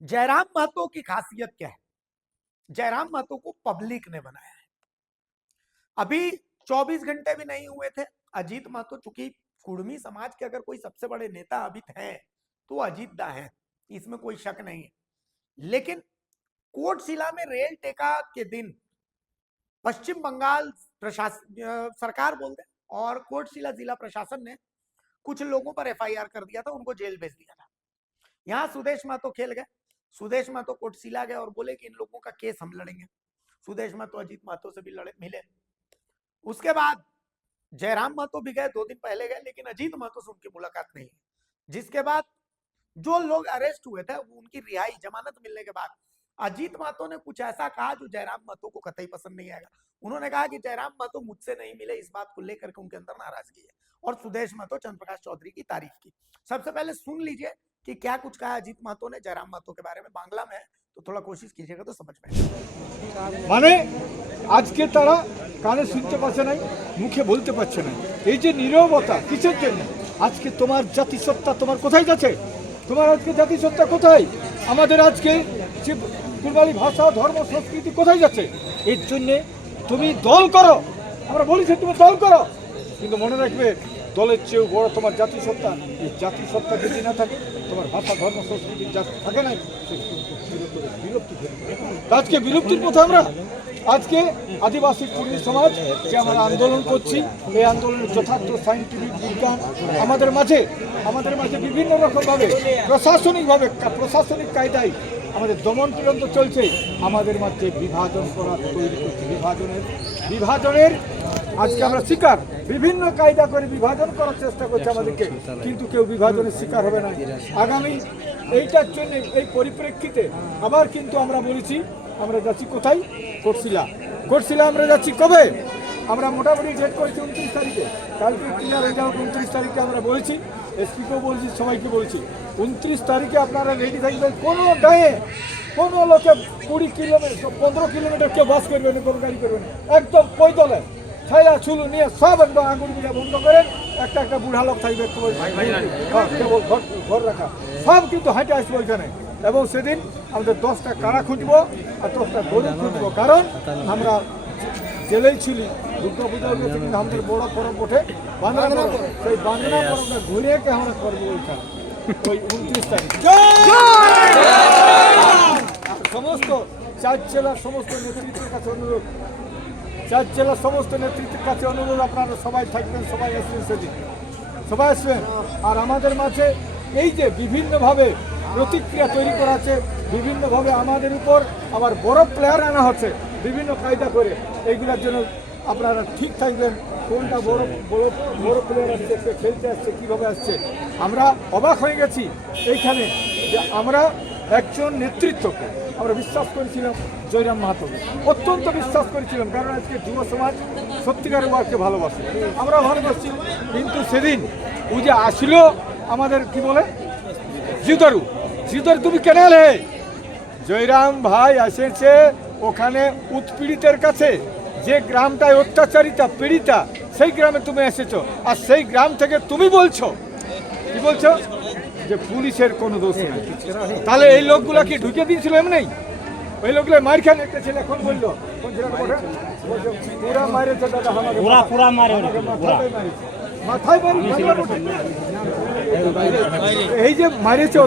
जयराम महतो की खासियत क्या है? जयराम महतो को पब्लिक ने बनाया है। अभी 24 घंटे भी नहीं हुए थे, अजीत महतो, चूंकि कुर्मी समाज के अगर कोई सबसे बड़े नेता अभी हैं तो अजीत दा हैं, इसमें कोई शक नहीं है। लेकिन कोटशिला में रेल टेका के दिन पश्चिम बंगाल प्रशासन, सरकार बोल दे, और कोटशिला जिला प्रशासन ने कुछ लोगों पर एफआईआर कर दिया था, उनको जेल भेज दिया था। यहाँ सुदेश महतो खेल गए। सुदेश महतो कोटशिला गए और बोले कि इन लोगों का केस हम लड़ेंगे। सुदेश महतो अजीत महतो से भी लड़े, मिले। उसके बाद जयराम महतो भी गए, 2 दिन पहले गए, लेकिन अजीत महतो से उनकी मुलाकात नहीं है। जिसके बाद जो लोग अरेस्ट हुए थे उनकी रिहाई, जमानत मिलने के बाद अजीत महतो ने कुछ ऐसा कहा जो जयराम महतो को कतई पसंद नहीं आएगा। उन्होंने कहा कि जयराम महतो मुझसे नहीं मिले, इस बात को लेकर के उनके अंदर नाराजगी है। और सुदेश महतो, चंद्रप्रकाश चौधरी की तारीफ की। सबसे पहले सुन लीजिए कि क्या कुछ कहा अजीत महतो ने जयराम महतो के बारे में। बांग्ला में है तो थोड़ा कोशिश कीजिएगा तो समझ में। মানে আজকে তারা কানে শুনতে পাচ্ছে না, মুখে বলতে পারছে না। এই যে নীরবতা কিসের জন্য? আজকে তোমার জাতিসত্তা তোমার কোথায় যাচ্ছে? তোমার আজকে জাতিসত্তা কোথায়? আমাদের আজকে যে কুরবানি ভাষা, ধর্ম, সংস্কৃতি কোথায় যাচ্ছে? এর জন্যে তুমি দল করো, আমরা বলেছি তুমি দল করো, কিন্তু মনে রাখবে দলের চেয়েও বড় তোমার জাতিসত্তা। এই জাতিসত্তা যদি না থাকে, তোমার ভাষা, ধর্ম, সংস্কৃতি যা থাকে না, বিলুপ্তি। আজকে বিলুপ্তির পথে আমরা। আজকে আদিবাসী কুর্মী সমাজ যে আমরা আন্দোলন করছি, এই আন্দোলনের যথার্থ সাইন্টিফিক বিজ্ঞান আমাদের মাঝে বিভিন্ন রকমভাবে প্রশাসনিক কায়দায় আমাদের দমন পীড়ন তো চলছে। আমাদের মাঝে বিভাজন করা তৈরি করছে, বিভাজনের আজকে আমরা শিকার। বিভিন্ন কায়দা করে বিভাজন করার চেষ্টা করছে আমাদেরকে, কিন্তু কেউ বিভাজনের শিকার হবে না। আগামী এইটার জন্য, এই পরিপ্রেক্ষিতে আবার কিন্তু আমরা বলেছি আমরা যাচ্ছি কোথায়? কোটশিলা আমরা যাচ্ছি কবে? আমরা মোটামুটি ডেট করেছি 29 তারিখে। কালকে ক্লিয়ার হয়ে যাওয়া 29 তারিখে আমরা বলেছি, এসপিকেও বলছি, সবাইকে বলছি 29 তারিখে আপনারা রেডি থাকবেন। কোনো গায়ে কোনো লোকে 20 কিলোমিটার 15 কিলোমিটার কেউ বাস করবেন, কোনো গাড়ি করবেন, একদম পৈদলে ছায়া ছুলু নিয়ে সব একদম আঙুল বিলা বন্ধ করেন। একটা বুড়া লোক থাকবে কেবল ঘর রাখা, সব কিন্তু হাঁটে আসবে ওইখানে। এবং সেদিন আমাদের 10টা কারা খুঁজবো আর 10টা গরু খুঁজবো, কারণ আমরা জেলেই ছিলি। দুর্গা পূজা কিন্তু আমাদের বড় পরব ওঠে বাংলা পরব, সেই বাংলা পরবটা ঘুরে আমরা করবো ওইখানে, ওই 29 তারিখ। সমস্ত 4 জেলার সমস্ত নেতৃত্বের কাছে অনুরোধ, 4 জেলার সমস্ত নেতৃত্বের কাছে অনুরোধ, আপনারা সবাই থাকবেন, সবাই আসবেন, সেদিন সবাই আসবেন। আর আমাদের মাঝে এই যে বিভিন্নভাবে প্রতিক্রিয়া তৈরি করা আছে, বিভিন্নভাবে আমাদের উপর আবার বড় প্লেয়ার আনা হচ্ছে বিভিন্ন কায়দা করে, এইগুলোর জন্য আপনারা ঠিক থাকবেন। কোনটা বড় প্লেয়ার আসছে, খেলতে আসছে, কীভাবে আসছে। আমরা অবাক হয়ে গেছি এইখানে যে আমরা একজন নেতৃত্বকে আমরা বিশ্বাস করেছিলাম, জয়রাম মাহাতোকে অত্যন্ত বিশ্বাস করেছিলাম, কারণ আজকে যুব সমাজ সত্যিকার ওয়ার্কে ভালোবাসে, আমরা ভালোবাসি। কিন্তু সেদিন ও যে আসলো আমাদের কি বলে জিদারু তুমি কেন এলে? জয়রাম ভাই এসেছে ওখানে উৎপীড়িতের কাছে, যে গ্রামটায় অত্যাচারিতা পীড়িতা, সেই গ্রামে তুমি এসেছো। আর সেই গ্রাম থেকে তুমি বলছো, কি বলছো? যে পুলিশের কোনো দোষ নেই। তাহলে এই লোকগুলো কি ঢুকে দিয়েছিল এমনি? ওই লোকগুলো মার খান। একটা ছেলে এখন বললো পুরা মারেছে দাদা, মাথায় মারি, এই যে মারিয়েছে,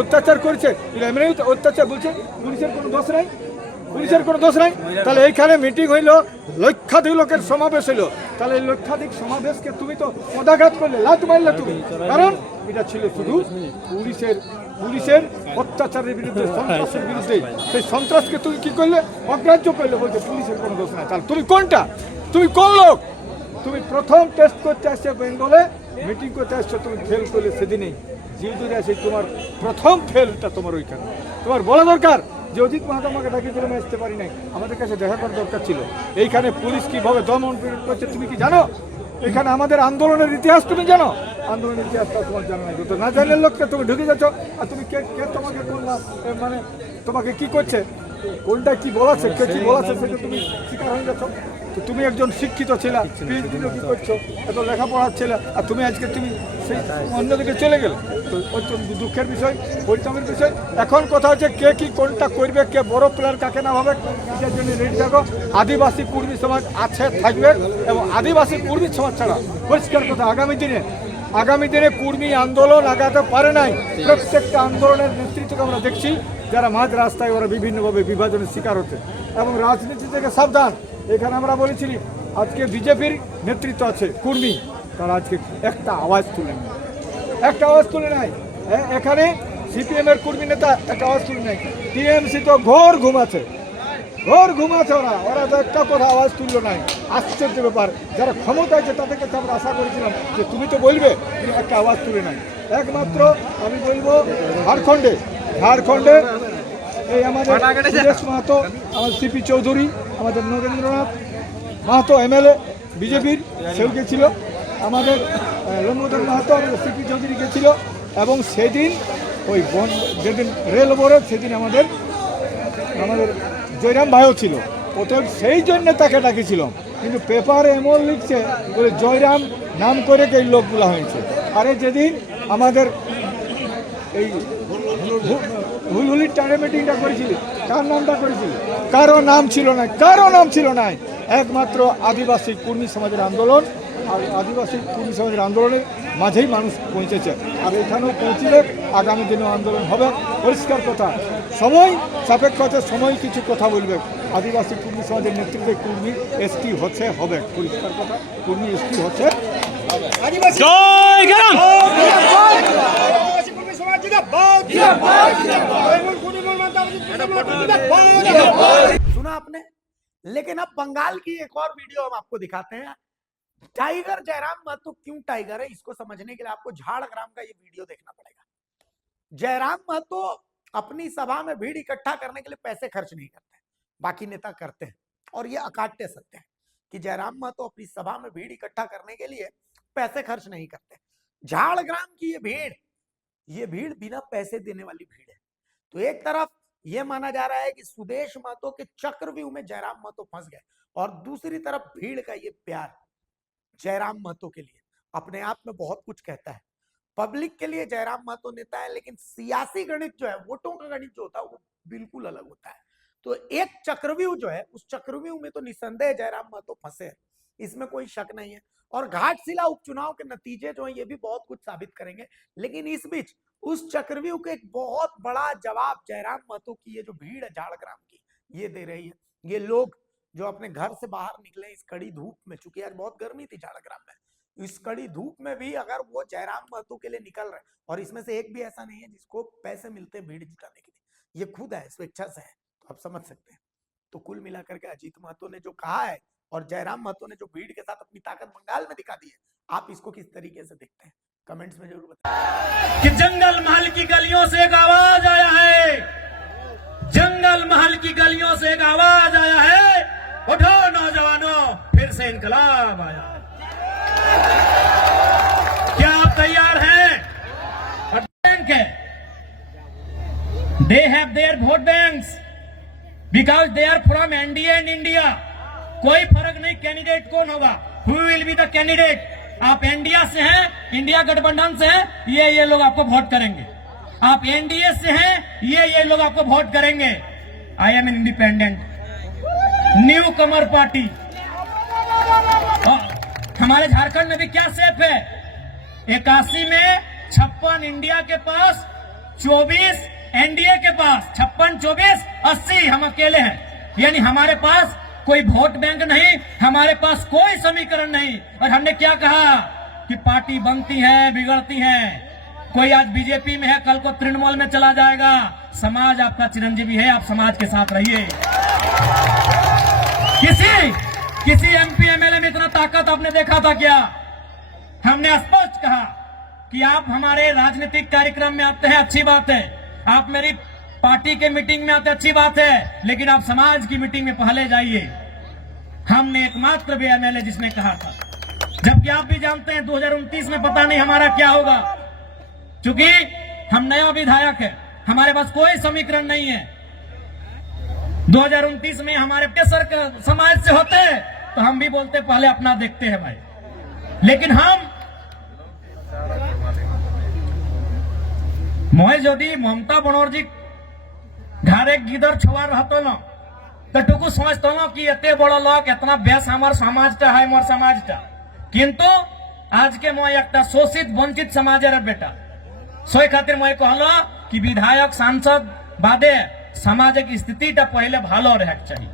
অত্যাচার করেছে, এমনি অত্যাচার বলছে পুলিশের কোনো দোষ নাই, পুলিশের কোনো দোষ নাই। তাহলে এইখানে মিটিং হইলো, লক্ষাধিক লোকের সমাবেশ হইলো, তাহলে এই লক্ষাধিক সমাবেশকে তুমি তো পদাঘাত করলে, লাত মারলে তুমি, কারণ এটা ছিল শুধু পুলিশের অত্যাচারের বিরুদ্ধে, সন্ত্রাসের বিরুদ্ধে। সেই সন্ত্রাসকে তুমি কি করলে? অগ্রাহ্য করলে, বলছে পুলিশের কোনো দোষ নাই। তাহলে তুমি কোনটা? তুমি কোন লোক? তুমি প্রথম টেস্ট করতে আসছে বেঙ্গলে, মিটিং করতে আসছো, তুমি ফেল করলে সেদিনেই জিউদুরে আসে। তোমার প্রথম ফেলটা তোমার ওইখানে। তোমার বলা দরকার যে অজিত মাহাতো আমাকে ডাকিয়ে আমি আসতে পারি নাই, আমাদের কাছে দেখা করার দরকার ছিল। এইখানে পুলিশ কীভাবে দমন পীড়ন করছে তুমি কি জানো? এখানে আমাদের আন্দোলনের ইতিহাস তুমি জানো? আন্দোলনের ইতিহাসটা তোমার জানা নাই। তো না জানলে লোককে তুমি ঢুকে যাচ্ছ। আর তুমি কে তোমাকে মানে তোমাকে কি করছে? কোনটা কি বলাছে কে কি বলাছে সেটা তুমি শিকার হয়ে গেছো। তো তুমি একজন শিক্ষিত ছেলে, পিএইচডি কি করছো, এত লেখাপড়ার ছেলে, আর তুমি আজকে তুমি সেই অন্যদিকে চলে গেলে, তো অত্যন্ত দুঃখের বিষয়, পরিশ্রমের বিষয়। এখন কথা হচ্ছে কে কি কোনটা করবে, কে বড় প্লেয়ার কাকে না হবে, এটার জন্য রেডি থাকো। আদিবাসী কুর্মী সমাজ আছে, থাকবে, এবং আদিবাসী কুর্মী সমাজ ছাড়া পরিষ্কার কথা আগামী দিনে কুর্মী আন্দোলন আগাতে পারে নাই। প্রত্যেকটা আন্দোলনের নেতৃত্বকে আমরা দেখছি, যারা মাঝ রাস্তায় ওরা বিভিন্নভাবে বিভাজনের শিকার হচ্ছে, এবং রাজনীতি থেকে সাবধান। এখানে আমরা বলেছি আজকে বিজেপির নেতৃত্ব আছে কুর্মী, তারা আজকে একটা আওয়াজ তুলে নাই, এখানে সিপিএমের কুর্মী নেতা একটা আওয়াজ তুলে নাই। টিএমসি তো ঘোর ঘুমাচ্ছে ওরা তো একটা কথা আওয়াজ তুললো নাই। আশ্চর্য ব্যাপার, যারা ক্ষমতা আছে তাদের কাছে আমরা আশা করেছিলাম যে তুমি তো বলবে, কিন্তু একটা আওয়াজ তুলে নাই। একমাত্র আমি বলবো ঝাড়খণ্ডে এই আমাদের সুরেশ মাহাতো, আমাদের সিপি চৌধুরী, আমাদের নরেন্দ্রনাথ মাহাতো এমএলএ বিজেপির, সেও গেছিল। আমাদের লম্বোদর মাহাতো, আমাদের সিপি চৌধুরী গেছিল। এবং সেদিন ওই যেদিন রেল অবরোধ, সেদিন আমাদের জয়রাম ভাইও ছিল। প্রথম সেই জন্য তাকে ডাকেছিলাম, কিন্তু পেপারে এমন লিখছে বলে জয়রাম নাম করে এই লোকগুলো হয়েছে। আরে যেদিন আমাদের এই হুলহুলির টানে মিটিংটা করেছিলি, কার নামটা করেছিলি? কারো নাম ছিল না। একমাত্র আদিবাসী কুর্মী সমাজের আন্দোলন, আর আদিবাসী কুর্মী সমাজের আন্দোলনের মাঝেই মানুষ পৌঁছেছে, আর এখানেও পৌঁছলে আগামী দিনেও আন্দোলন হবে। পরিষ্কার কথা, সময় সাপেক্ষ আছে, সময় কিছু কথা বলবে। আদিবাসী কুর্মী সমাজের নেতৃত্বে কুর্মী এসটি হবে, পরিষ্কার কথা, কুর্মী এসটি হচ্ছে। सुना आपने। लेकिन अब बंगाल की एक और वीडियो हम आपको दिखाते हैं। टाइगर जयराम महतो क्यों टाइगर है, इसको समझने के लिए आपको झाड़ग्राम का ये वीडियो देखना पड़ेगा। जयराम महतो अपनी सभा में भीड़ इकट्ठा करने के लिए पैसे खर्च नहीं करते, बाकी नेता करते हैं, और ये अकाट्य सत्य है कि जयराम महतो अपनी सभा में भीड़ इकट्ठा करने के लिए पैसे खर्च नहीं करते। झाड़ग्राम की ये भीड़ बिना पैसे देने वाली भीड़ है। तो एक तरफ ये माना जा रहा है कि सुदेश महतो के चक्रव्यूह में जयराम महतो फंस गए, और दूसरी तरफ भीड़ का ये प्यार जयराम महतो के लिए अपने आप में बहुत कुछ कहता है। पब्लिक के लिए जयराम महतो नेता है, लेकिन सियासी गणित जो है, वोटों का गणित जो होता है, वो बिल्कुल अलग होता है। तो एक चक्रव्यूह जो है, उस चक्रव्यूह में तो निसंदेह जयराम महतो फंसे हैं, इसमें कोई शक नहीं है। और घाटशिला उपचुनाव के नतीजे जो है, ये भी बहुत कुछ साबित करेंगे। लेकिन इस बीच उस चक्रव्यूह के एक बहुत बड़ा जवाब जयराम महतो की ये जो भीड़ है झाड़ग्राम की, ये दे रही है। ये लोग जो अपने घर से बाहर निकले इस कड़ी धूप में, चूंकि आज बहुत गर्मी थी झाड़ग्राम में, इस कड़ी धूप में भी अगर वो जयराम महतो के लिए निकल रहे, और इसमें से एक भी ऐसा नहीं है जिसको पैसे मिलते हैं भीड़ जुटाने के लिए, ये खुद है, स्वेच्छा से है, तो आप समझ सकते हैं। तो कुल मिलाकर के अजीत महतो ने जो कहा है और जयराम महतो ने जो भीड़ के साथ अपनी ताकत बंगाल में दिखा दी है, आप इसको किस तरीके से देखते हैं, कमेंट्स में जरूर बताएं। कि जंगल महल की गलियों से एक आवाज आया है, जंगल महल की गलियों से एक आवाज आया है, उठो नौजवानों, फिर से इनकलाब आया। क्या आप तैयार हैं? और बैंक है, they have their vote banks because they are from NDA and India. कोई फर्क नहीं कैंडिडेट कौन होगा, who will be the candidate. आप इंडिया से हैं, इंडिया गठबंधन से हैं, ये लोग आपको वोट करेंगे। आप एनडीए से हैं, ये लोग आपको वोट करेंगे। I am independent new Qamar party. हमारे झारखंड में भी क्या सेफ है, 81 में 56 इंडिया के पास, 24 एनडीए के पास, 56, 24, 80 हम अकेले हैं। यानी हमारे पास कोई वोट बैंक नहीं, हमारे पास कोई समीकरण नहीं। और हमने क्या कहा कि पार्टी बनती है, बिगड़ती है। कोई आज बीजेपी में है, कल को तृणमूल में चला जाएगा। समाज आपका चिरंजीवी है, आप समाज के साथ रहिए। किसी एमपी एमएलए में इतना ताकत आपने देखा था क्या? हमने स्पष्ट कहा कि आप हमारे राजनीतिक कार्यक्रम में आते हैं, अच्छी बात है। आप मेरी पार्टी के मीटिंग में आते, अच्छी बात है, लेकिन आप समाज की मीटिंग में पहले जाइए। हमने एकमात्र भी एमएलए जिसने कहा था, जबकि आप भी जानते हैं 2029 में पता नहीं हमारा क्या होगा, क्योंकि हम नया विधायक है, हमारे पास कोई समीकरण नहीं है। 2029 में हमारे पेशर के समाज से होते तो हम भी बोलते पहले अपना देखते हैं भाई, लेकिन हम मैं यदि ममता बनर्जी घरे गिदर छुआ रहते न तो टुकु समझते न कि एते बड़ा लोग इतना बेस हमार समाजटा है, मोर समाजटा, किंतु आज के मैं एक शोषित वंचित समाजेर बेटा सोई खातिर मैं कहलो कि विधायक सांसद बादे सामाजिक स्थितिटा पहले भालो रहेक चाहिए,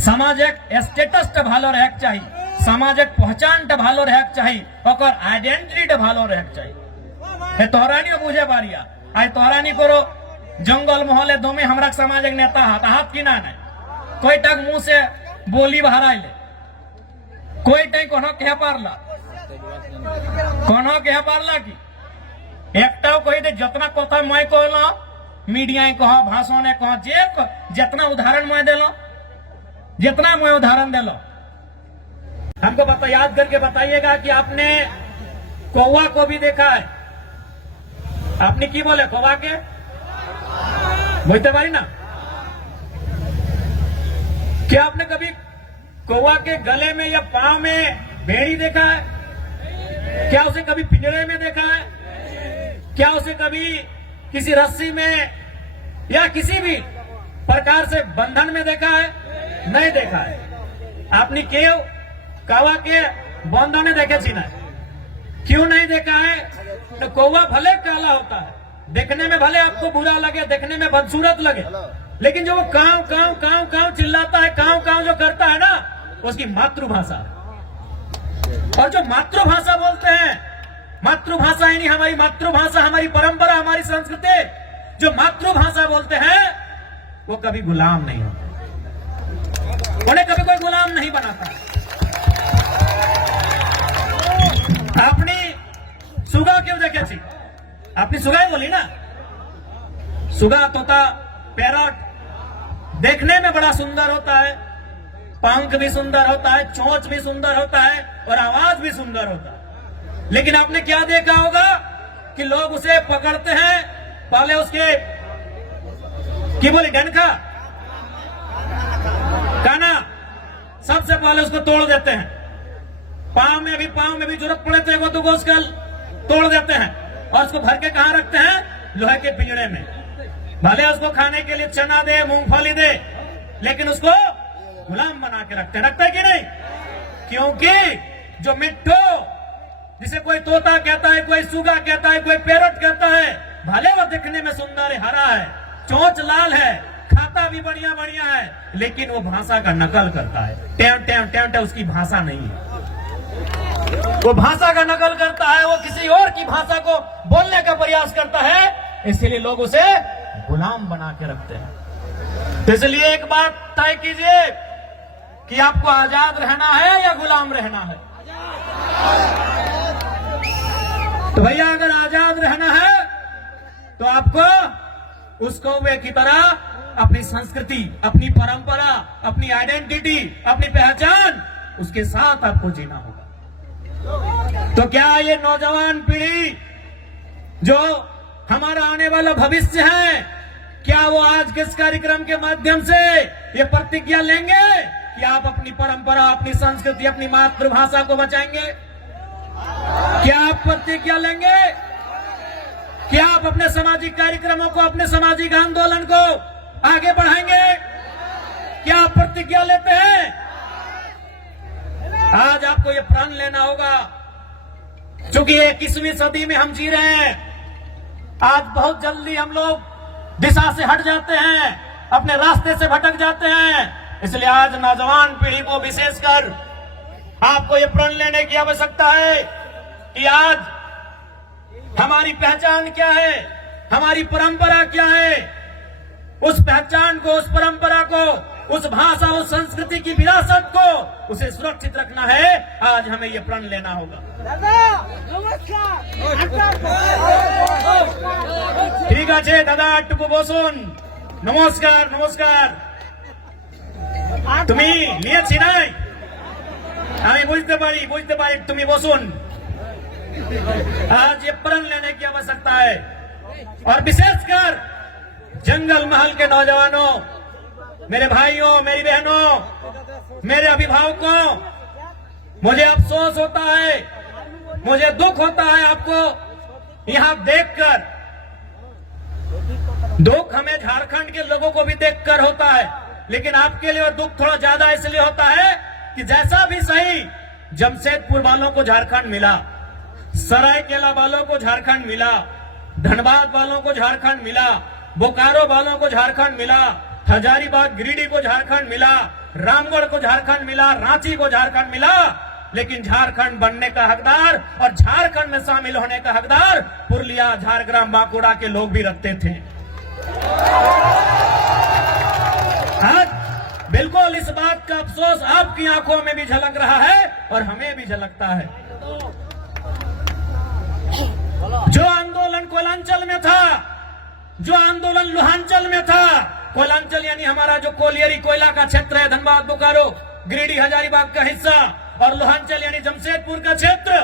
सामाजिक स्टेटसटा भालो रहेक चाहिए, सामाजिक पहचानटा भालो रहेक चाहिए, ओकर आइडेंटिटीटा भालो रहेक चाहिए। हे तोहरानी बुझे बारिया आई तोहरानी करो जंगल मोहल्ले दो में हमरा सामाजिक नेता हाथ की ना नहीं कोई टक मुंह से बोली बहराई ले, कोई टक कोनो कह पारला की एकटाও कही दे जितना कथा मैं कहलो मीडिया कह भाषण कह जे जितना उदाहरण मैं देलो जितना मैं उदाहरण देलो हमको बता याद करके बताइएगा कि आपने कौवा को भी देखा है। आपने की बोले कौवा के बोलते बारी ना, क्या आपने कभी कौवा के गले में या पांव में भेड़ी देखा है? क्या उसे कभी पिंजरे में देखा है? क्या उसे कभी किसी रस्सी में या किसी भी प्रकार से बंधन में देखा है? नहीं देखा है। आपने क्यों कौवा के बंधन देखे छी ना? क्यों नहीं देखा है? तो कौवा भले काला होता है, देखने में भले आपको बुरा लगे, देखने में बदसूरत लगे, लेकिन जो वो काव काव काव काव चिल्लाता है, काव काव जो करता है ना, उसकी मातृभाषा। और जो मातृभाषा बोलते हैं, मातृभाषा यानी हमारी मातृभाषा, हमारी परंपरा, हमारी संस्कृति, जो मातृभाषा बोलते हैं वो कभी गुलाम नहीं होते, उन्हें कभी कोई गुलाम नहीं बनाता। आपने सुगा क्यों देखे थी? आपने सुगा ही बोली ना, सुगा तोता पैरट देखने में बड़ा सुंदर होता है, पंख भी सुंदर होता है, चोंच भी सुंदर होता है और आवाज भी सुंदर होता है, लेकिन आपने क्या देखा होगा कि लोग उसे पकड़ते हैं, पहले उसके की बोली डंका काना सबसे पहले उसको तोड़ देते हैं, पांव में भी जरूरत पड़े तो एक दो उसका तोड़ देते हैं और उसको भर के कहां रखते हैं? लोहे के पिंजरे में। भले उसको खाने के लिए चना दे, मूंगफली दे, लेकिन उसको गुलाम बना के रखते हैं। रखता है कि नहीं? क्योंकि जो मिट्ठू जिसे कोई तोता कहता है, कोई सुगा कहता है, कोई पैरट कहता है, भले वो दिखने में सुंदर है, हरा है, चोंच लाल है, खाता भी बढ़िया बढ़िया है, लेकिन वो भाषा का नकल करता है। टेम टेम टेम टेम उसकी भाषा नहीं है, वो भाषा का नकल करता है, वो किसी और की भाषा को बोलने का प्रयास करता है, इसलिए लोग उसे गुलाम बना के रखते हैं। इसलिए एक बात तय कीजिए कि आपको आजाद रहना है या गुलाम रहना है। तो भैया अगर आजाद रहना है तो आपको उस कौवे की तरह अपनी संस्कृति, अपनी परंपरा, अपनी आइडेंटिटी, अपनी पहचान, उसके साथ आपको जीना होगा। तो क्या ये नौजवान पीढ़ी जो हमारा आने वाला भविष्य है, क्या वो आज के इस कार्यक्रम के माध्यम से ये प्रतिज्ञा लेंगे कि आप अपनी परंपरा, अपनी संस्कृति, अपनी मातृभाषा को बचाएंगे? क्या आप प्रतिज्ञा लेंगे? क्या आप अपने सामाजिक कार्यक्रमों को, अपने सामाजिक आंदोलन को आगे बढ़ाएंगे? क्या आप प्रतिज्ञा लेते हैं? आज आपको ये प्रण लेना होगा, क्योंकि 21वीं सदी में हम जी रहे हैं। आज बहुत जल्दी हम लोग दिशा से हट जाते हैं, अपने रास्ते से भटक जाते हैं, इसलिए आज नौजवान पीढ़ी को विशेषकर आपको ये प्रण लेने की आवश्यकता है कि आज हमारी पहचान क्या है, हमारी परंपरा क्या है, उस पहचान को, उस परंपरा को, उस भाषा, उस संस्कृति की विरासत को, उसे सुरक्षित रखना है। आज हमें ये प्रण लेना होगा। ठीक है दादा, टुकु बसुन, नमस्कार नमस्कार। তুমি নিয়েছি নাই, আমি বুঝতে পারি তুমি বসুন। आज ये प्रण लेने की आवश्यकता है और विशेषकर जंगल महल के नौजवानों, मेरे भाइयों, मेरी बहनों, मेरे अभिभावकों, मुझे अफसोस होता है, मुझे दुख होता है आपको यहां देखकर। दुख हमें झारखंड के लोगों को भी देखकर होता है, लेकिन आपके लिए दुख थोड़ा ज्यादा इसलिए होता है कि जैसा भी सही, जमशेदपुर वालों को झारखंड मिला, सरायकेला वालों को झारखंड मिला, धनबाद वालों को झारखंड मिला, बोकारो वालों को झारखंड मिला, हजारीबाग गिरिडीह को झारखंड मिला, रामगढ़ को झारखंड मिला, रांची को झारखंड मिला, लेकिन झारखंड बनने का हकदार और झारखंड में शामिल होने का हकदार पुरुलिया, झारग्राम, बांकुड़ा के लोग भी रखते थे। आज बिल्कुल इस बात का अफसोस आपकी आंखों में भी झलक रहा है और हमें भी झलकता है। जो आंदोलन कोयलांचल में था, जो आंदोलन लोहांचल में था, कोयलांचल यानी हमारा जो कोलियरी कोयला का क्षेत्र है, धनबाद, बोकारो, गिरिडीह, हजारीबाग का हिस्सा, और लोहांचल यानी जमशेदपुर का क्षेत्र,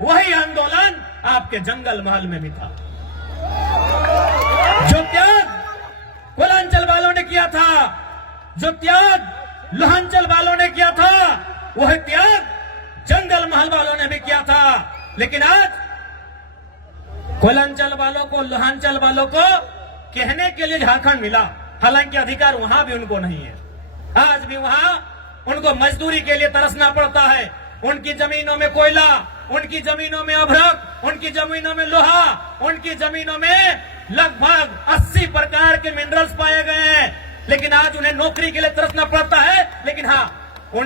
वही आंदोलन आपके जंगल महल में भी था। जो त्याग कोयलांचल वालों ने किया था, जो त्याग लोहांचल वालों ने किया था, वह त्याग जंगल महल वालों ने भी किया था। लेकिन आज कोयलांचल वालों को, लोहांचल वालों को कहने के लिए झारखंड मिला, हालांकि अधिकार वहां भी उनको नहीं है। आज भी वहां उनको मजदूरी के लिए तरसना पड़ता है। उनकी जमीनों में कोयला, उनकी जमीनों में अभ्रक, उनकी जमीनों में लोहा, उनकी जमीनों में लगभग 80 प्रकार के मिनरल्स पाए गए हैं, लेकिन आज उन्हें नौकरी के लिए तरसना पड़ता है। लेकिन हाँ,